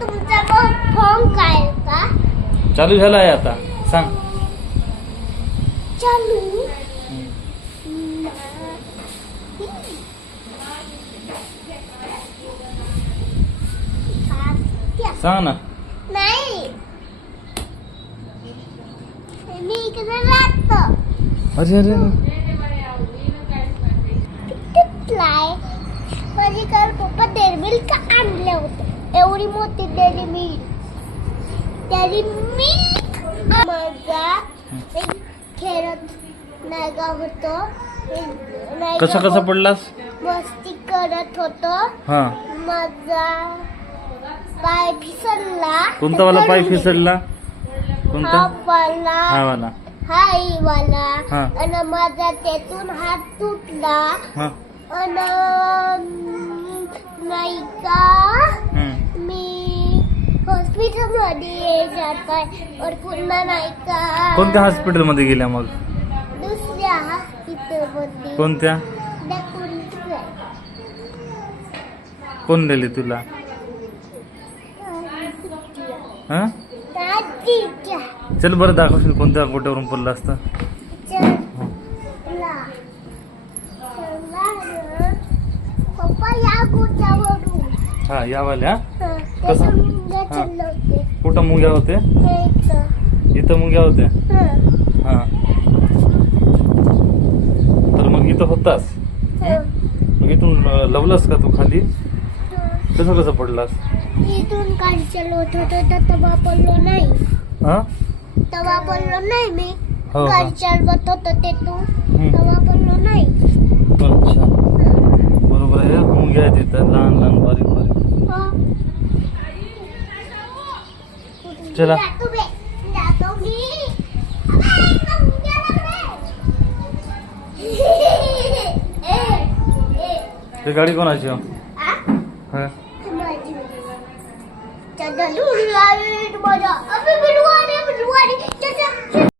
तुमचा फोन काय का चालू झाला आहे आता सांग. चालू सांग ना. नाही मी इकडे राहतो. अरे अरे तिथलाय माझी काल पप्पा डेअरी मिल्क आणले होते. एवढी मोठी डेअरी मिल्क माझा खेळत नाही का होतो. कसा पडलास. मस्ती करत होतो. हा माझा पाय फिसलला. कोणता वाला पाय फिसडला. कोणता हा वाला हा वाला. हाय वाला. हा. आणि माझा त्यातून हात तुटला. हा नाही का मी हॉस्पिटल मध्ये जात आहे और पुन्हा नाही का. कोणत्या हॉस्पिटल मध्ये गेल्या मग. दुसऱ्या हॉस्पिटल मध्ये. कोणत्या. कोण दिली तुला. हा चल बरं दाखवशील कोणत्या गोट्यावरून पडलं असतं. पप्पा या गोट्यावरून. हा या वाल्या. कसं हा. कुठं मुंग्या होते. इथं मुंग्या होत्या. हा तर मग इथं होतास. मग इथून लवलंस का तू खाली. कसं पडलास. इथून गाडी चालवत होतो तर तवा पडलो नाही. हा तवा पडलो नाही मी. हो, गाडी हो. चालवत होतो तेथून तवा पडलो नाही. अच्छा बरोबर आहे. मुंग्या आहेत इथं लहान लहान बारीक बारीक. चला ही गाडी कोणाची हो. हा माझा